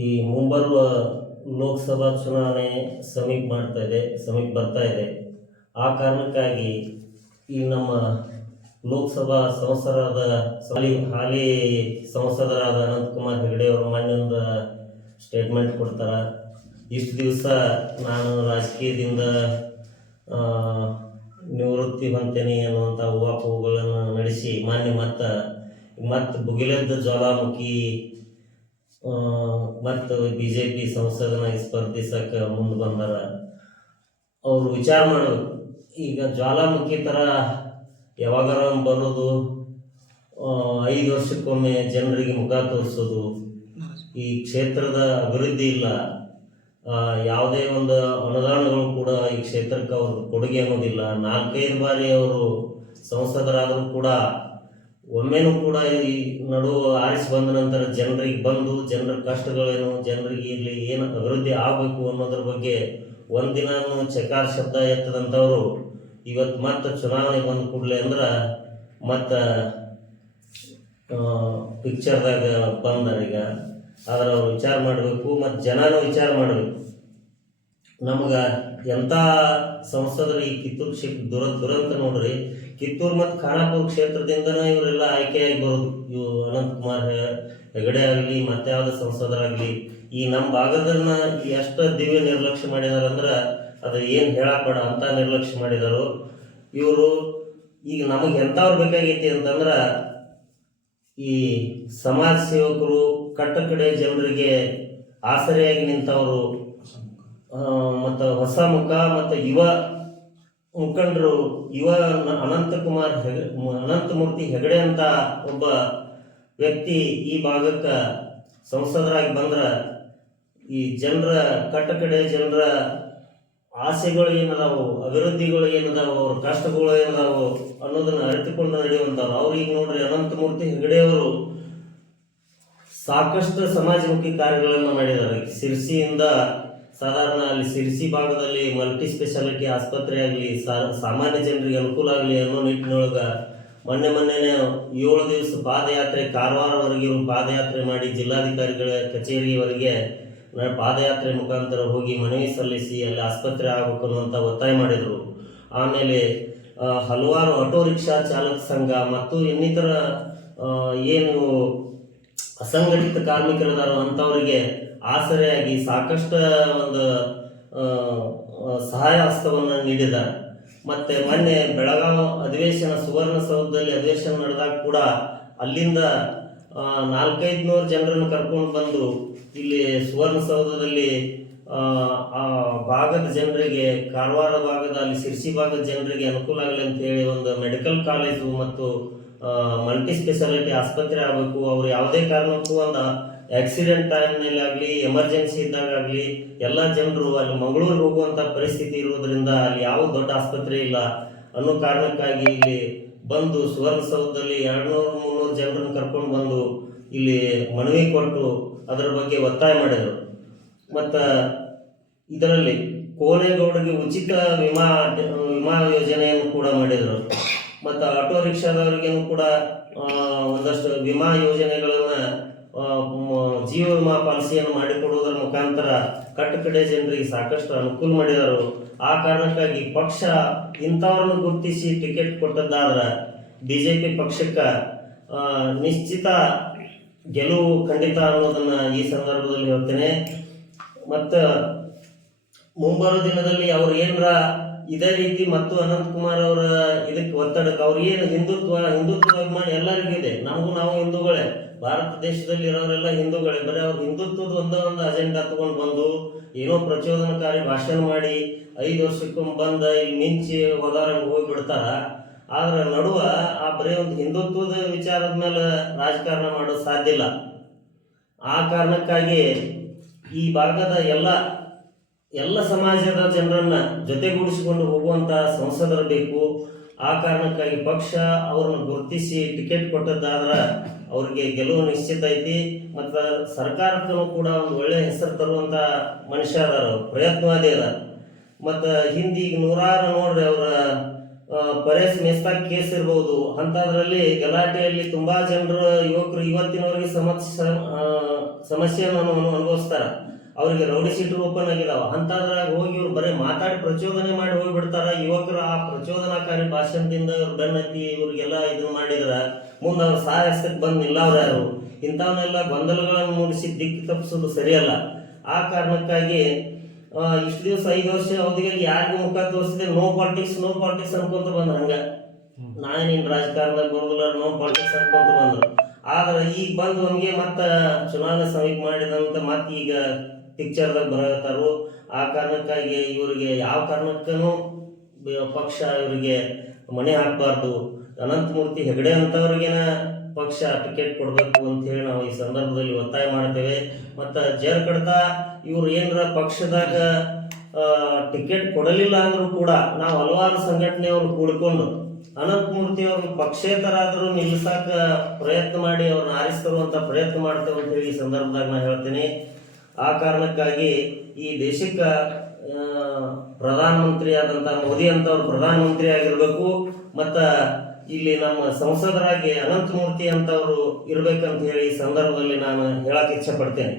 ಈ ಮುಂಬರುವ ಲೋಕಸಭಾ ಚುನಾವಣೆ ಸಮೀಪ ಬರ್ತಾ ಇದೆ. ಆ ಕಾರಣಕ್ಕಾಗಿ ಈ ನಮ್ಮ ಲೋಕಸಭಾ ಹಾಲಿ ಸಂಸದರಾದ ಅನಂತಕುಮಾರ್ ಹೆಗಡೆ ಅವರು ಮೊನ್ನೆ ಸ್ಟೇಟ್ಮೆಂಟ್ ಕೊಡ್ತಾರ. ಇಷ್ಟು ದಿವಸ ನಾನು ರಾಜಕೀಯದಿಂದ ನಿವೃತ್ತಿ ಹೊಂತೇನೆ ಅನ್ನುವಂಥ ಊಹಾಪೋಹಗಳನ್ನು ನಡೆಸಿ ಮತ್ತೆ ಭುಗಿಲೆದ್ದ ಜ್ವಾಲಾಮುಖಿ ಮತ್ತು BJP ಸಂಸದನಾಗಿ ಸ್ಪರ್ಧಿಸಕ್ಕೆ ಮುಂದೆ ಬಂದಾರ. ಅವರು ವಿಚಾರ ಮಾಡಬೇಕು. ಈಗ ಜ್ವಾಲಾಮುಖಿ ಥರ ಯಾವಾಗಾರ ಬರೋದು, 5 ವರ್ಷಕ್ಕೊಮ್ಮೆ ಜನರಿಗೆ ಮುಖ ತೋರಿಸೋದು, ಈ ಕ್ಷೇತ್ರದ ಅಭಿವೃದ್ಧಿ ಇಲ್ಲ, ಯಾವುದೇ ಒಂದು ಅನುದಾನಗಳು ಕೂಡ ಈ ಕ್ಷೇತ್ರಕ್ಕೆ ಅವ್ರ ಕೊಡುಗೆ ಅನ್ನೋದಿಲ್ಲ. 4-5 ಬಾರಿ ಅವರು ಸಂಸದರಾದರೂ ಕೂಡ ಒಮ್ಮೆನೂ ಕೂಡ ಈ ಆರಿಸಿ ಬಂದ ನಂತರ ಜನರ ಕಷ್ಟಗಳೇನು, ಜನರಿಗೆ ಇಲ್ಲಿ ಏನು ಅಭಿವೃದ್ಧಿ ಆಗಬೇಕು ಅನ್ನೋದ್ರ ಬಗ್ಗೆ ಒಂದಿನೂ ಚಕಾರ ಶಬ್ದ ಎತ್ತದಂಥವ್ರು ಇವತ್ತು ಮತ್ತೆ ಚುನಾವಣೆ ಬಂದ ಕೂಡಲೇ ಅಂದ್ರೆ ಮತ್ತು ಪಿಕ್ಚರ್ದಾಗ ಬಂದಾರ. ಈಗ ಆದ್ರೆ ಅವ್ರು ವಿಚಾರ ಮಾಡಬೇಕು, ಮತ್ತು ಜನನೂ ವಿಚಾರ ಮಾಡಬೇಕು. ನಮ್ಗೆ ಎಂಥ ಸಂಸದರು ಈ ಕಿತ್ತೂರು ದುರಂತ ನೋಡ್ರಿ. ಕಿತ್ತೂರು ಮತ್ತು ಖಾನಾಪುರ ಕ್ಷೇತ್ರದಿಂದನೇ ಇವರೆಲ್ಲ ಆಯ್ಕೆಯಾಗಿ ಬರೋದು. ಇವು ಅನಂತಕುಮಾರ್ ಹೆಗಡೆ ಆಗಲಿ ಮತ್ತೆ ಯಾವುದೇ ಸಂಸದರಾಗಲಿ ಈ ನಮ್ಮ ಭಾಗದನ್ನ ಎಷ್ಟು ದಿವ್ಯ ನಿರ್ಲಕ್ಷ್ಯ ಮಾಡಿದಾರಂದ್ರೆ ಅದು ಏನು ಹೇಳಕ್ ಬೇಡ ಅಂತ ನಿರ್ಲಕ್ಷ್ಯ ಮಾಡಿದರು ಇವರು. ಈಗ ನಮಗೆ ಎಂಥವ್ರು ಬೇಕಾಗೈತಿ ಅಂತಂದ್ರೆ ಈ ಸಮಾಜ ಸೇವಕರು, ಕಟ್ಟಕಡೆ ಜನರಿಗೆ ಆಸರೆಯಾಗಿ ನಿಂತವರು, ಮತ್ತು ಹೊಸ ಮುಖ ಮತ್ತು ಯುವ ಮುಖಂಡರು, ಅನಂತಮೂರ್ತಿ ಹೆಗಡೆ ಅಂತ ಒಬ್ಬ ವ್ಯಕ್ತಿ ಈ ಭಾಗಕ್ಕೆ ಸಂಸದರಾಗಿ ಬಂದ್ರೆ ಈ ಕಟ್ಟಕಡೆ ಜನರ ಆಸೆಗಳು ಏನದಾವು, ಅಭಿವೃದ್ಧಿಗಳು ಏನದಾವು, ಅವ್ರ ಕಷ್ಟಗಳು ಏನದಾವು ಅನ್ನೋದನ್ನ ಅರಿತುಕೊಂಡು ನಡೆಯುವಂಥವ್ರು. ಅವ್ರಿಗೆ ನೋಡ್ರಿ, ಅನಂತಮೂರ್ತಿ ಹೆಗಡೆಯವರು ಸಾಕಷ್ಟು ಸಮಾಜಮುಖಿ ಕಾರ್ಯಗಳನ್ನು ಮಾಡಿದ್ದಾರೆ. ಸಿರ್ಸಿಯಿಂದ ಸಾಧಾರಣ ಅಲ್ಲಿ ಸಿರ್ಸಿ ಭಾಗದಲ್ಲಿ ಮಲ್ಟಿ ಸ್ಪೆಷಾಲಿಟಿ ಆಸ್ಪತ್ರೆ ಆಗಲಿ, ಸಾಮಾನ್ಯ ಜನರಿಗೆ ಅನುಕೂಲ ಆಗಲಿ ಅನ್ನೋ ನಿಟ್ಟಿನೊಳಗೆ ಮೊನ್ನೆನೇ 7 ದಿವಸ ಪಾದಯಾತ್ರೆ, ಕಾರವಾರವರೆಗೆ ಪಾದಯಾತ್ರೆ ಮಾಡಿ ಜಿಲ್ಲಾಧಿಕಾರಿಗಳ ಕಚೇರಿಯವರೆಗೆ ಪಾದಯಾತ್ರೆ ಮುಖಾಂತರ ಹೋಗಿ ಮನವಿ ಸಲ್ಲಿಸಿ ಅಲ್ಲಿ ಆಸ್ಪತ್ರೆ ಆಗಬೇಕು ಅನ್ನುವಂಥ ಒತ್ತಾಯ ಮಾಡಿದರು. ಆಮೇಲೆ ಹಲವಾರು ಆಟೋ ರಿಕ್ಷಾ ಚಾಲಕ ಸಂಘ ಮತ್ತು ಇನ್ನಿತರ ಏನು ಅಸಂಘಟಿತ ಕಾರ್ಮಿಕರಿದಾರೋ ಅಂಥವರಿಗೆ ಆಸರೆಯಾಗಿ ಸಾಕಷ್ಟು ಒಂದು ಸಹಾಯ ಹಸ್ತವನ್ನು ನೀಡಿದ್ದಾರೆ. ಮತ್ತು ಮೊನ್ನೆ ಬೆಳಗಾವಿ ಅಧಿವೇಶನ, ಸುವರ್ಣಸೌಧದಲ್ಲಿ ಅಧಿವೇಶನ ನಡೆದಾಗ ಕೂಡ ಅಲ್ಲಿಂದ 400-500 ಜನರನ್ನು ಕರ್ಕೊಂಡು ಬಂದು ಇಲ್ಲಿ ಸುವರ್ಣಸೌಧದಲ್ಲಿ ಆ ಭಾಗದ ಜನರಿಗೆ, ಕಾರವಾರ ಭಾಗದ ಅಲ್ಲಿ ಸಿರ್ಸಿ ಭಾಗದ ಜನರಿಗೆ ಅನುಕೂಲ ಆಗಲಿ ಅಂತ ಹೇಳಿ ಒಂದು ಮೆಡಿಕಲ್ ಕಾಲೇಜು ಮತ್ತು ಮಲ್ಟಿ ಸ್ಪೆಷಾಲಿಟಿ ಆಸ್ಪತ್ರೆ ಆಗಬೇಕು. ಅವರು ಯಾವುದೇ ಕಾರಣಕ್ಕೂ ಒಂದು ಆಕ್ಸಿಡೆಂಟ್ ಟೈಮ್ನಲ್ಲಿ ಆಗಲಿ, ಎಮರ್ಜೆನ್ಸಿ ಇದ್ದಾಗಲಿ ಎಲ್ಲ ಜನರು ಅಲ್ಲಿ ಮಂಗಳೂರಿಗೆ ಹೋಗುವಂಥ ಪರಿಸ್ಥಿತಿ ಇರುವುದರಿಂದ ಅಲ್ಲಿ ಯಾವ ದೊಡ್ಡ ಆಸ್ಪತ್ರೆ ಇಲ್ಲ ಅನ್ನೋ ಕಾರಣಕ್ಕಾಗಿ ಇಲ್ಲಿ ಬಂದು ಸುವರ್ಣಸೌಧದಲ್ಲಿ 200-300 ಜನರನ್ನು ಕರ್ಕೊಂಡು ಬಂದು ಇಲ್ಲಿ ಮನವಿ ಕೊಟ್ಟು ಅದರ ಬಗ್ಗೆ ಒತ್ತಾಯ ಮಾಡಿದರು. ಮತ್ತು ಇದರಲ್ಲಿ ಕೋನೇಗೌಡರಿಗೆ ಉಚಿತ ವಿಮಾ ಯೋಜನೆಯನ್ನು ಕೂಡ ಮಾಡಿದರು. ಮತ್ತು ಆಟೋ ರಿಕ್ಷಾದವರಿಗೇನು ಕೂಡ ಒಂದಷ್ಟು ವಿಮಾ ಯೋಜನೆಗಳನ್ನು, ಜೀವ ವಿಮಾ ಪಾಲಿಸಿಯನ್ನು ಮಾಡಿಕೊಡುವುದರ ಮುಖಾಂತರ ಕಟ್ಟಕಡೆ ಜನರಿಗೆ ಸಾಕಷ್ಟು ಅನುಕೂಲ ಮಾಡಿದರು. ಆ ಕಾರಣಕ್ಕಾಗಿ ಪಕ್ಷ ಇಂಥವ್ರನ್ನು ಗುರುತಿಸಿ ಟಿಕೆಟ್ ಕೊಟ್ಟದ್ದಾದ್ರೆ BJP ಪಕ್ಷಕ್ಕೆ ನಿಶ್ಚಿತ ಗೆಲುವು ಖಂಡಿತ ಅನ್ನೋದನ್ನು ಈ ಸಂದರ್ಭದಲ್ಲಿ ಹೇಳ್ತೇನೆ. ಮತ್ತು ಮುಂಬರುವ ದಿನದಲ್ಲಿ ಅವ್ರು ಏನರ ಇದೇ ರೀತಿ ಮತ್ತು ಅನಂತಕುಮಾರ್ ಅವರ ಇದಕ್ಕೆ ಒತ್ತಡಕ್ಕೆ ಅವ್ರು ಏನು ಹಿಂದುತ್ವ ಅಭಿಮಾನ ಎಲ್ಲರಿಗೂ ಇದೆ. ನಾವು ಹಿಂದೂಗಳೇ, ಭಾರತ ದೇಶದಲ್ಲಿ ಇರೋರೆಲ್ಲ ಹಿಂದೂಗಳೇ. ಬರೀ ಅವ್ರು ಹಿಂದುತ್ವದ ಒಂದು ಅಜೆಂಡಾ ತಗೊಂಡು ಬಂದು ಏನೋ ಪ್ರಚೋದನಕಾರಿ ಭಾಷಣ ಮಾಡಿ 5 ವರ್ಷಕ್ಕೊಮ್ಮೆ ಬಂದ ಇಲ್ಲಿ ಮಿಂಚಿ ಹೋದಾರಂಗೆ ಹೋಗಿಬಿಡ್ತಾರ. ಆದ್ರೆ ನಡುವ ಆ ಬರೀ ಒಂದು ಹಿಂದುತ್ವದ ವಿಚಾರದ ಮೇಲೆ ರಾಜಕಾರಣ ಮಾಡೋದು ಸಾಧ್ಯ ಇಲ್ಲ. ಆ ಕಾರಣಕ್ಕಾಗಿ ಈ ಭಾಗದ ಎಲ್ಲ ಸಮಾಜದ ಜನರನ್ನ ಜೊತೆಗೂಡಿಸಿಕೊಂಡು ಹೋಗುವಂಥ ಸಂಸದರು ಬೇಕು. ಆ ಕಾರಣಕ್ಕಾಗಿ ಪಕ್ಷ ಅವ್ರನ್ನ ಗುರುತಿಸಿ ಟಿಕೆಟ್ ಕೊಟ್ಟದ್ದಾದ್ರೆ ಅವ್ರಿಗೆ ಗೆಲುವು ನಿಶ್ಚಿತ ಐತಿ. ಮತ್ತು ಸರ್ಕಾರಕ್ಕೂ ಕೂಡ ಒಂದು ಒಳ್ಳೆಯ ಹೆಸರು ತರುವಂಥ ಮನುಷ್ಯ ಅದಾರ, ಪ್ರಯತ್ನವಾದಿ ಅದ. ಮತ್ತು ಹಿಂದೆ ಈಗ 100 ನೋಡ್ರಿ ಅವರ ಪರೇಶ್ ಮೇಸ್ತಾಗ್ ಕೇಸ್ ಇರ್ಬೋದು, ಅಂಥದ್ರಲ್ಲಿ ಗಲಾಟೆಯಲ್ಲಿ ತುಂಬಾ ಜನರು ಯುವಕರು ಇವತ್ತಿನವರೆಗೆ ಸಮಸ್ಯೆಯನ್ನು ಅನುಭವಿಸ್ತಾರ. ಅವ್ರಿಗೆ ರೌಡಿ ಶೀಟರ್ ಓಪನ್ ಆಗಿದಾವ. ಅಂಥದ್ರಾಗ ಹೋಗಿ ಇವ್ರು ಬರೀ ಮಾತಾಡಿ ಪ್ರಚೋದನೆ ಮಾಡಿ ಹೋಗ್ಬಿಡ್ತಾರ. ಯುವಕರು ಆ ಪ್ರಚೋದನಾಕಾರಿ ಭಾಷಣದಿಂದ ಇವ್ರು ಬೆನ್ನತ್ತಿ ಇವ್ರಿಗೆಲ್ಲ ಇದನ್ನ ಮಾಡಿದ್ರ ಮುಂದೆ ಅವ್ರು ಸಾಹಸಕ್ಕೆ ಬಂದು ನಿಲ್ಲವ್ರು ಯಾರು? ಇಂಥವನ್ನೆಲ್ಲ ಗೊಂದಲಗಳನ್ನು ಮೂಡಿಸಿ ದಿಕ್ಕು ತಪ್ಪಿಸೋದು ಸರಿಯಲ್ಲ. ಆ ಕಾರಣಕ್ಕಾಗಿ ಇಷ್ಟು ದಿವಸ 5 ವರ್ಷ ಅವಧಿಯಲ್ಲಿ ಯಾರಿಗೂ ಮುಖ ತೋರಿಸಿದೆ ನೋ ಪಾಲಿಟಿಕ್ಸ್ ಅನ್ಕೊಂತ ಬಂದ್ರು. ಹಂಗ ನಾನೇನು ರಾಜಕಾರಣದಾಗ ಬರೋದಿಲ್ಲ, ನೋ ಪಾಲಿಟಿಕ್ಸ್ ಅನ್ಕೊಂತ ಬಂದ್ರು. ಆದ್ರೆ ಈಗ ಬಂದು ನಮಗೆ ಮತ್ತೆ ಚುನಾವಣೆ ಸಮೀಪ ಮಾಡಿದಂತ ಮತ್ತೆ ಈಗ ಪಿಕ್ಚರ್ದಾಗ ಬರತ್ತಾರು. ಆ ಕಾರಣಕ್ಕಾಗಿ ಇವರಿಗೆ ಯಾವ ಕಾರಣಕ್ಕೂ ಪಕ್ಷ ಇವರಿಗೆ ಮಣೆ ಹಾಕಬಾರ್ದು. ಅನಂತಮೂರ್ತಿ ಹೆಗಡೆ ಅಂತವ್ರಿಗೇನ ಪಕ್ಷ ಟಿಕೆಟ್ ಕೊಡಬೇಕು ಅಂತ ಹೇಳಿ ನಾವು ಈ ಸಂದರ್ಭದಲ್ಲಿ ಒತ್ತಾಯ ಮಾಡ್ತೇವೆ. ಮತ್ತು ಜೇರ್ ಕಡ್ತ ಇವ್ರು ಏನರ ಪಕ್ಷದಾಗ ಟಿಕೆಟ್ ಕೊಡಲಿಲ್ಲ ಅಂದ್ರೂ ಕೂಡ ನಾವು ಹಲವಾರು ಸಂಘಟನೆಯವರು ಕೂಡಿಕೊಂಡು ಅನಂತಮೂರ್ತಿ ಅವ್ರನ್ನ ಪಕ್ಷೇತರಾದರೂ ನಿಲ್ಲಿಸಾಕ ಪ್ರಯತ್ನ ಮಾಡಿ ಅವ್ರನ್ನ ಆರಿಸ್ತರುವಂತ ಪ್ರಯತ್ನ ಮಾಡ್ತೇವೆ ಅಂತ ಹೇಳಿ ಈ ಸಂದರ್ಭದಾಗ ನಾನು ಹೇಳ್ತೀನಿ. ಆ ಕಾರಣಕ್ಕಾಗಿ ಈ ದೇಶಕ್ಕೆ ಪ್ರಧಾನಮಂತ್ರಿ ಆದಂಥ ಮೋದಿ ಅಂತವ್ರು ಪ್ರಧಾನಮಂತ್ರಿ ಆಗಿರ್ಬೇಕು. ಮತ್ತು ಇಲ್ಲಿ ನಮ್ಮ ಸಂಸದರಾಗಿ ಅನಂತಮೂರ್ತಿ ಅಂತವರು ಇರ್ಬೇಕಂತ ಹೇಳಿ ಈ ಸಂದರ್ಭದಲ್ಲಿ ನಾನು ಹೇಳಕ್ಕೆ ಇಚ್ಛೆ ಪಡ್ತೇನೆ.